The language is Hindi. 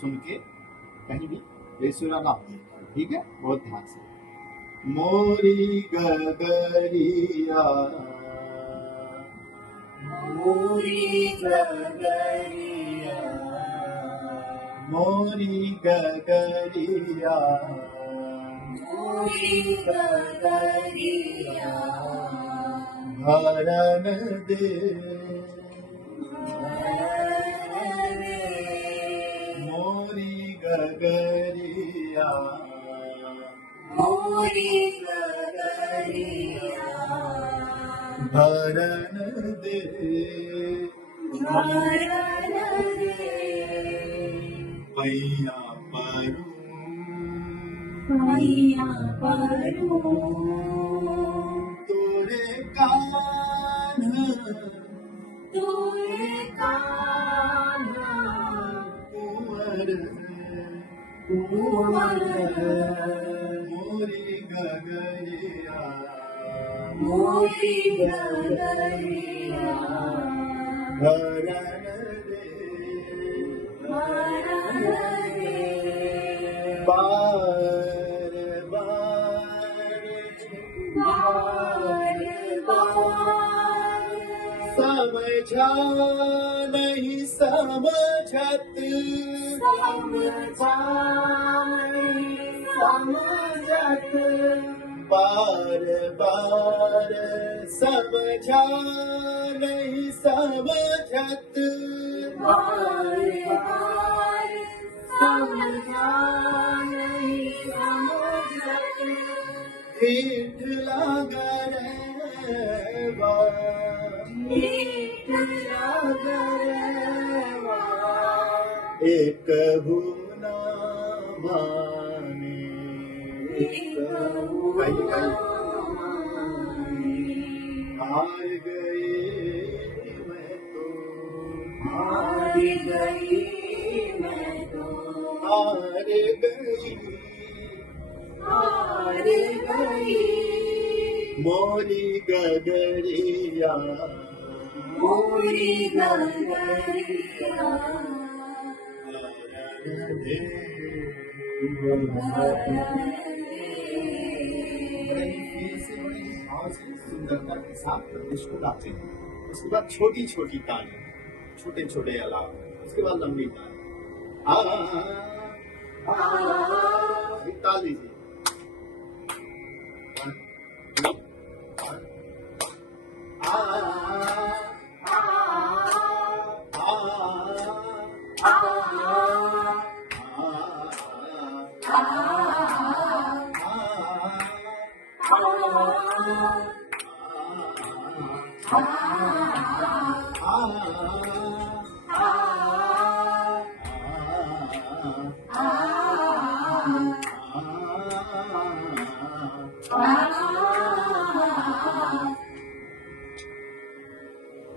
सुन के कहीं भी बेसुरा ना हो, ठीक है, बहुत ध्यान से। मोरी गगरिया, मोरी गगरिया, मोरी गगरिया, मोरी गगरिया, भरन दे, मोरी गगरिया, मोरी गगरिया, भरन दे, भरन दे, पैया परू, पैया परू, तोरे कान, तोरे कान्हा, कुंवर, कुंवर, मोरी गगरिया, मोरी गगरिया, भरन दे, भरन दे, बार बार बार बार समझा नहीं समझत, समझत, बार बार समझा नहीं समझत, बार बार समझा नहीं समझत, ठीक लगा रे बा, मीठ लगरवा, एक भूना माने, हार गए मैं तो, हार गई मैं तो, हार गई, हार गई, मोरी गगरिया, मोरी गगरिया, सुंदरता के साथ प्रदेश को गाते हैं। उसके बाद छोटी छोटी ताली, छोटे छोटे अलाव, उसके बाद लंबी ताली, ताल लीजिए,